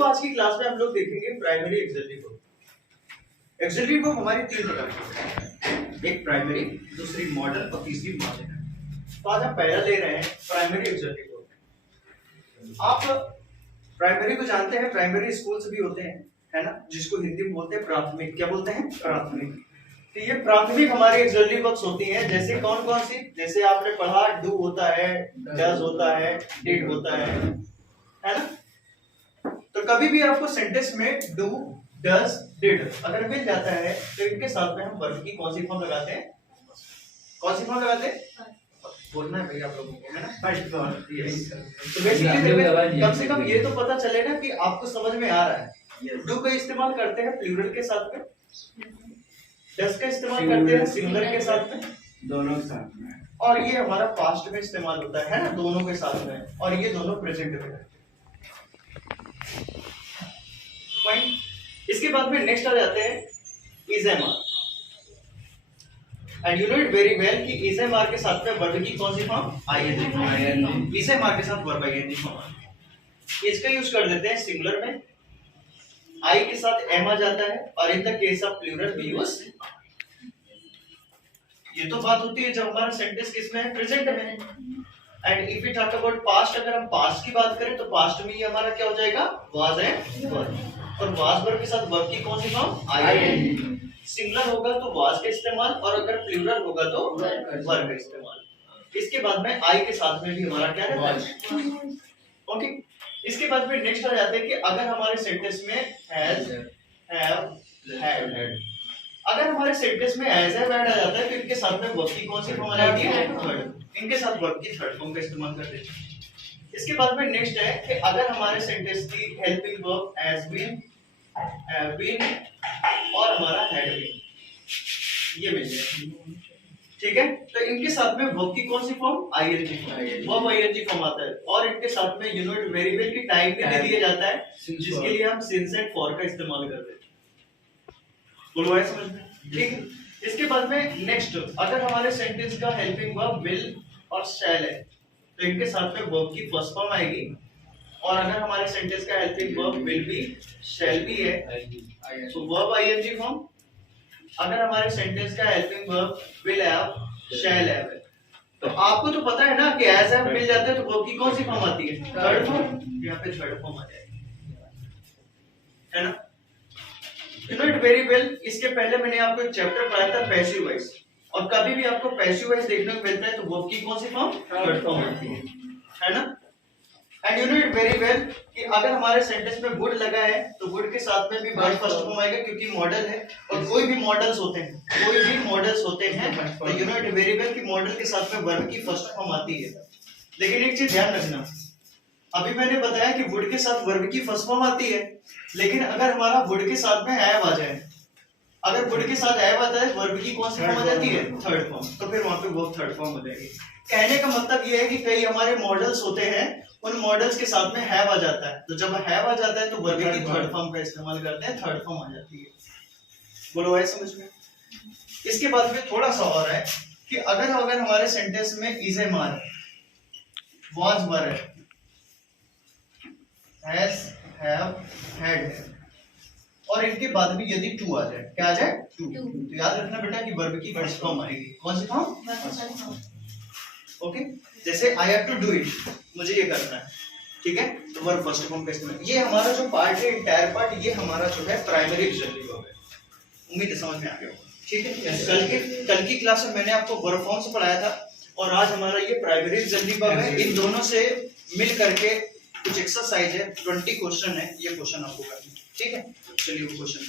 दोस्तों आज की क्लास में हम लोग देखेंगे primary axillary verb. Axillary verb हमारी तीन प्रकार की होती है, एक प्राइमरी, दूसरी मॉडल और तीसरी मार्जिनल। तो आज हम पहला ले रहे हैं प्राइमरी एक्सिलरी वर्ब। आप प्राइमरी को जानते हैं, प्राइमरी स्कूल्स भी होते हैं, है ना, जिसको हिंदी में बोलते हैं प्राथमिक। क्या बोलते हैं? प्राथमिक। तो ये प्राथमिक हमारी एक्सिलरी वर्ब्स होती हैं। जैसे कौन कौन सी? जैसे आपने पढ़ा डू होता है, डज होता है, डिड होता है ना। तो कभी भी आपको सेंटेंस में डू, डज, डिड अगर मिल जाता है तो इनके साथ में हम वर्ब की कौन सी फॉर्म लगाते हैं? कौन सी फॉर्म लगाते हैं? बोलना है भाई आप लोगों को, है ना, फर्स्ट फॉर्म। तो बेसिकली कम से कम ये तो पता चले ना कि आपको समझ में आ रहा है। डू का इस्तेमाल करते हैं प्लूरल के साथ में, डज का इस्तेमाल करते हैं सिंगुलर के साथ में, दोनों के साथ में, और ये हमारा पास्ट में इस्तेमाल होता है ना, दोनों के साथ में, और ये दोनों प्रेजेंट में है। इसके बाद में नेक्स्ट आ जाते हैं is am are. And you know it very well कि इज एम आर के साथ में वर्ब की कौन सी form? ING form. Is am are के साथ वर्ब आईएनजी फॉर्म। इसका यूज कर देते हैं सिंगुलर में, आई के साथ एम आ जाता है, और in the case of plural we use. ये तो बात होती है जब हमारा सेंटेंस किस में है? प्रेजेंट में है। And if we talk about past, अगर हम पास्ट की बात करें तो पास्ट में ये हमारा क्या हो जाएगा? वाज एंड वर। और वाज वर्ब के साथ वर्ब की कौन सी फॉर्म? आईएनजी। सिंगुलर होगा तो वाज का इस्तेमाल, और अगर प्लूरल होगा तो वर का इस्तेमाल। इसके बाद में आई के साथ में भी हमारा क्या रहता है? ओके। इसके बाद में नेक्स्ट आ जाते हैं कि अगर हमारे सेंटेंस में हैज, हैव, हैड, अगर हमारे सेंटेंस में एज हैव हैड आ जाता है तो इनके साथ में वर्ब की कौन सी फॉर्म आ जाती है? थर्ड। इनके साथ वर्ब की थर्ड फॉर्म का इस्तेमाल करते हैं। इसके बाद में नेक्स्ट है कि अगर हमारे सेंटेंस की helping verb has been, have been और हमारा हैड बीन, ये मिल जाए, ठीक है। तो इनके साथ में वर्ब की कौन सी form? ING form. Verb ING form आता है, और इनके साथ में you know it very well की टाइम भी दे दिया जाता है, जिसके लिए हम सिंस एंड फॉर का इस्तेमाल करते हैं। बोलो है समझ में? ठीक है। इसके बाद में नेक्स्ट, अगर हमारे सेंटेंस का हेल्पिंग वर्ब विल और शैल है तो इनके साथ में वर्ब की फर्स्ट फॉर्म आएगी, और अगर हमारे सेंटेंस का helping verb will be, shall be है तो वर्ब आईएनजी फॉर्म। अगर हमारे सेंटेंस का helping verb will have, shall have है, तो आपको तो पता है ना कि एज हैव मिल जाता है तो वर्ब की कौन सी फॉर्म आती है? Third form. यहाँ पे थर्ड फॉर्म आ जाएगी, है ना। You know it very well। इसके पहले मैंने आपको एक चैप्टर पढ़ाया था पैसिव वॉइस, और कभी भी आपको पैसिव वॉइस देखने को मिलता है तो वर्ब की कौन सी फॉर्म? थर्ड फॉर्म आती है ना। And you know it very well कि अगर हमारे सेंटेंस में वुड लगा है तो वुड के साथ में भी वर्ब फर्स्ट फॉर्म आएगा, क्योंकि मॉडल है, और कोई भी मॉडल्स होते हैं, कोई भी मॉडल्स होते हैं तो you know it very well कि मॉडल के साथ में वर्ब की फर्स्ट फॉर्म आती है। लेकिन एक चीज ध्यान रखना, अभी मैंने बताया कि वुड के साथ वर्ब की फर्स्ट फॉर्म आती है, लेकिन अगर हमारा वुड के साथ में हैव आ जाए, अगर वुड के साथ हैव आता है वर्ब की कौन सी फॉर्म आ जाती है? Third form. तो फिर वहां पे वर्ब थर्ड फॉर्म हो जाएगी। कहने का मतलब ये है कि कई हमारे मॉडल्स होते हैं, उन मॉडल्स के साथ में हैव आ जाता है, तो जब हैव आ जाता है तो वर्ब की थर्ड फॉर्म का इस्तेमाल करते हैं, थर्ड फॉर्म आ जाती है। बोलो है समझ में? इसके बाद में थोड़ा सा और है कि अगर हमारे सेंटेंस में is am are, was were है, हैज, हैव, हैड है, और इनके बाद में यदि टू आ जाए, क्या आ जाए? टू। तो याद रखना बेटा कि वर्ब की फर्स्ट फॉर्म आएगी, कौन सी फॉर्म? ओके। जैसे I have to do it, मुझे ये करना है, ठीक है, तो वर्ब फर्स्ट फॉर्म का इस्तेमाल। ये हमारा जो पार्ट है, इंटायर पार्ट, ये हमारा जो है प्राइमरी एक्सिलरी वर्ब है। उम्मीद है समझ में आ गया होगा, ठीक है। कल की क्लास में मैंने आपको वर्ब फॉर्म से पढ़ाया था, और आज हमारा ये प्राइमरी एक्सिलरी वर्ब है। इन दोनों से मिल करके कुछ एक्सरसाइज है, 20 क्वेश्चन है, ये क्वेश्चन आपको करना है, ठीक है। चलिए वो क्वेश्चन